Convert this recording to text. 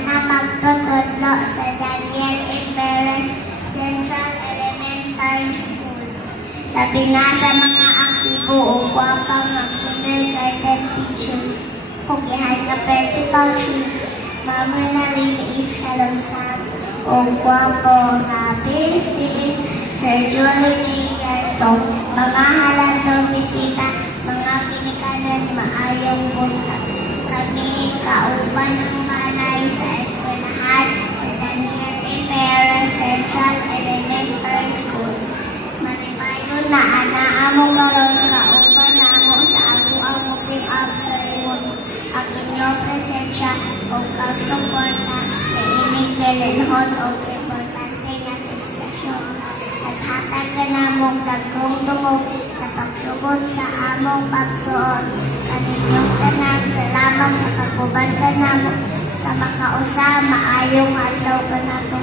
na magtutudlo sa Daniel A. Perez Central Elementary School. Sabi na sa mga aktibo o kwapang ng kindergarten teachers, pugihan na principal tree, Mama Narinis Kalonsang, o kwapo na business, Sir Julie G. Garsong, mga halandong bisita, mga pinikanan, maayong buntag. Kami kauban ng malay sa eskwelahan sa Daniel A. Perez Central Elementary School. Manimayo na anaamo karon kauban na mo sa ako ang moving up sa remote. Ang inyong presensya o kagsuporta sa ining kailanhon o importante nga sa estasyon. At hatag ka namong dagkong tungog sa pagsugod sa among pagtuon. Kaninyong tanan, salamat sa pagkuban ka namo sa makausa, maayong adlaw ka nato